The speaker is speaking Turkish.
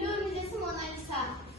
Louvre Müzesi Mona Lisa.